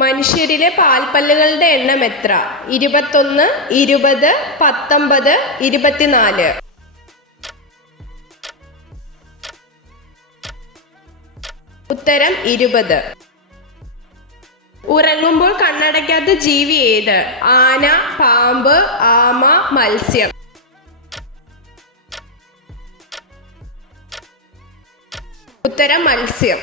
മനുഷ്യരിലെ പാൽപ്പല്ലുകളുടെ എണ്ണം എത്ര? 21, 20, 19, 24. ഉത്തരം 20. ഉറങ്ങുമ്പോൾ കണ്ണടയ്ക്കാത്ത ജീവി ഏത്? ആന, പാമ്പ്, ആമ, മത്സ്യം. ഉത്തരം മത്സ്യം.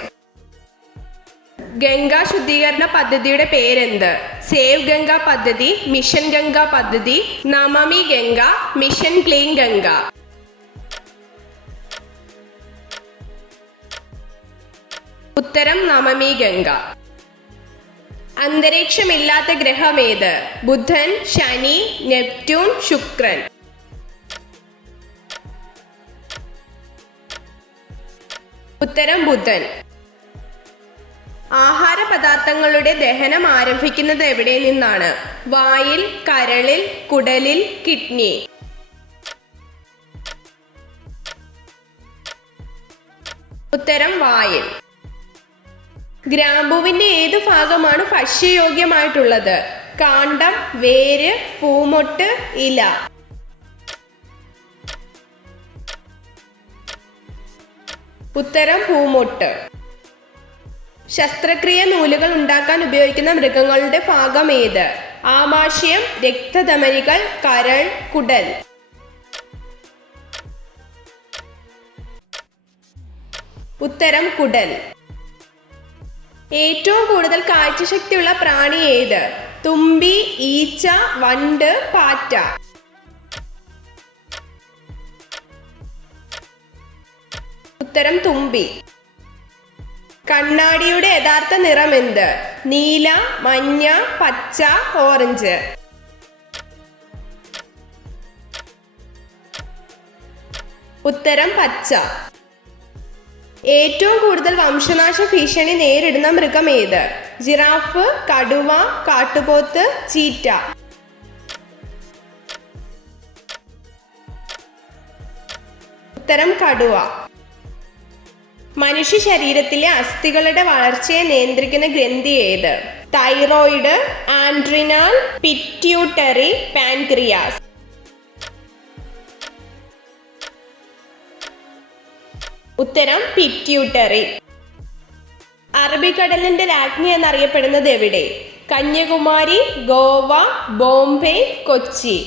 ഗംഗാ ശുദ്ധീകരണ പദ്ധതിയുടെ പേരെന്ത്? സേവ് ഗംഗ പദ്ധതി, മിഷൻ ഗംഗ പദ്ധതി, നമാമി ഗംഗ, മിഷൻ ക്ലീൻ ഗംഗ. ഉത്തരം നമാമി ഗംഗ. അന്തരീക്ഷമില്ലാത്ത ഗ്രഹം ഏത്? ബുധൻ, ശനി, നെപ്റ്റ്യൂൺ, ശുക്രൻ. ഉത്തരം ബുധൻ. ആഹാര പദാർത്ഥങ്ങളുടെ ദഹനം ആരംഭിക്കുന്നത് എവിടെ നിന്നാണ്? വായിൽ, കരളിൽ, കുടലിൽ, കിഡ്നി. ഉത്തരം വായിൽ. ഗ്രാമ്പുവിന്റെ ഏത് ഭാഗമാണ് ഭക്ഷ്യയോഗ്യമായിട്ടുള്ളത്? കാണ്ഡം, വേര്, പൂമൊട്ട്, ഇല. ഉത്തരം പൂമൊട്ട്. ശസ്ത്രക്രിയ നൂലുകൾ ഉണ്ടാക്കാൻ ഉപയോഗിക്കുന്ന മൃഗങ്ങളുടെ ഭാഗം ഏത്? ആമാശയം, രക്തധമനികൾ, കരൾ, കുടൽ. ഉത്തരം കുടൽ. ഏറ്റവും കൂടുതൽ കാഴ്ചശക്തിയുള്ള പ്രാണി ഏത്? തുമ്പി, ഈച്ച, വണ്ട്, പാറ്റ. ഉത്തരം തുമ്പി. കണ്ണാടിയുടെ യഥാർത്ഥ നിറം എന്ത്? നീല, മഞ്ഞ, പച്ച, ഓറഞ്ച്. ഉത്തരം പച്ച. ഏറ്റവും കൂടുതൽ വംശനാശ ഭീഷണി നേരിടുന്ന മൃഗം ഏത്? ജിറാഫ്, കടുവ, കാട്ടുപോത്ത്, ചീറ്റ. ഉത്തരം കടുവ. മനുഷ്യ ശരീരത്തിലെ അസ്ഥികളുടെ വളർച്ചയെ നിയന്ത്രിക്കുന്ന ഗ്രന്ഥി ഏത്? Thyroid, adrenal, pituitary, pancreas. ഉത്തരം പിറ്റ്യൂട്ടറി. അറബിക്കടലിന്റെ രാജ്ഞി എന്നറിയപ്പെടുന്നത് എവിടെ? കന്യാകുമാരി, ഗോവ, ബോംബെ, കൊച്ചി.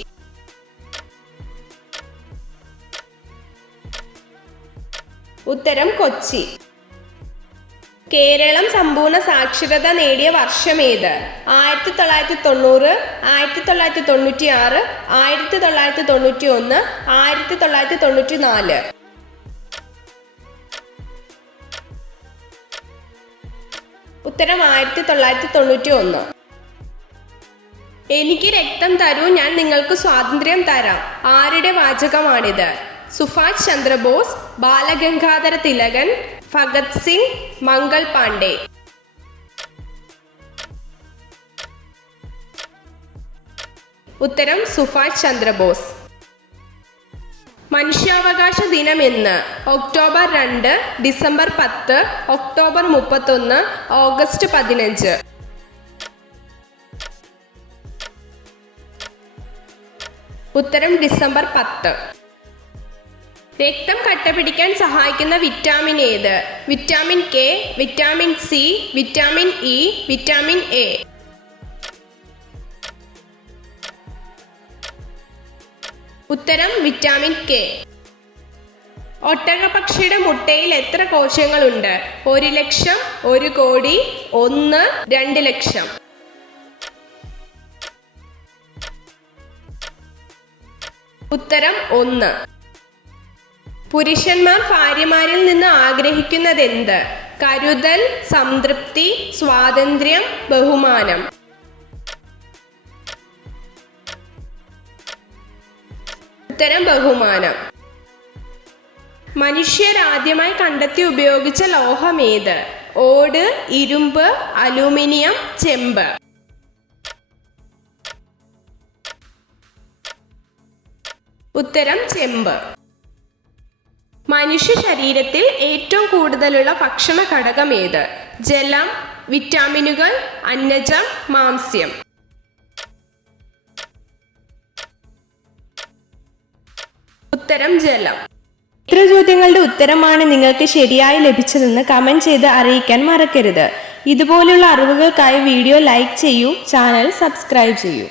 ഉത്തരം കൊച്ചി. കേരളം സമ്പൂർണ്ണ സാക്ഷരത നേടിയ വർഷം ഏത്? 1990, 1996, 1991, 1994. ഉത്തരം 1991. എനിക്ക് രക്തം തരൂ, ഞാൻ നിങ്ങൾക്ക് സ്വാതന്ത്ര്യം തരാം. ആരുടെ വാചകമാണിത്? സുഭാഷ് ചന്ദ്രബോസ്, ബാലഗംഗാധര തിലകൻ, ഭഗത് സിംഗ്, മംഗൾ പാണ്ഡെ. ഉത്തരം സുഭാഷ് ചന്ദ്രബോസ്. മനുഷ്യാവകാശ ദിനം എന്ന്? October 2, December 10, October 31, August 15. ഉത്തരം ഡിസംബർ 10. രക്തം കട്ടപിടിക്കാൻ സഹായിക്കുന്ന വിറ്റാമിൻ ഏത്? Vitamin K, vitamin C, vitamin E, vitamin A. ഉത്തരം വിറ്റാമിൻ കെ. ഒട്ടകപ്പക്ഷിയുടെ മുട്ടയിൽ എത്ര കോശങ്ങളുണ്ട്? 1 ലക്ഷം, 1 കോടി, 1, 2 ലക്ഷം. ഉത്തരം 1. പുരുഷന്മാർ ഭാര്യമാരിൽ നിന്ന് ആഗ്രഹിക്കുന്നതെന്ത്? കരുതൽ, സംതൃപ്തി, സ്വാതന്ത്ര്യം, ബഹുമാനം. ഉത്തരം ബഹുമാനം. മനുഷ്യർ ആദ്യമായി കണ്ടെത്തി ഉപയോഗിച്ച ലോഹം ഏത്? ഓട്, ഇരുമ്പ്, അലൂമിനിയം, ചെമ്പ്. ഉത്തരം ചെമ്പ്. മനുഷ്യ ശരീരത്തിൽ ഏറ്റവും കൂടുതലുള്ള ഭക്ഷണ ഘടകം ഏത്? ജലം, വിറ്റാമിനുകൾ, അന്നജം, മാംസ്യം. ഉത്തരം ജലം. എത്ര ചോദ്യങ്ങളുടെ ഉത്തരമാണ് നിങ്ങൾക്ക് ശരിയായി ലഭിച്ചതെന്ന് കമന്റ് ചെയ്ത് അറിയിക്കാൻ മറക്കരുത്. ഇതുപോലുള്ള അറിവുകൾക്കായി വീഡിയോ ലൈക്ക് ചെയ്യൂ, ചാനൽ സബ്സ്ക്രൈബ് ചെയ്യൂ.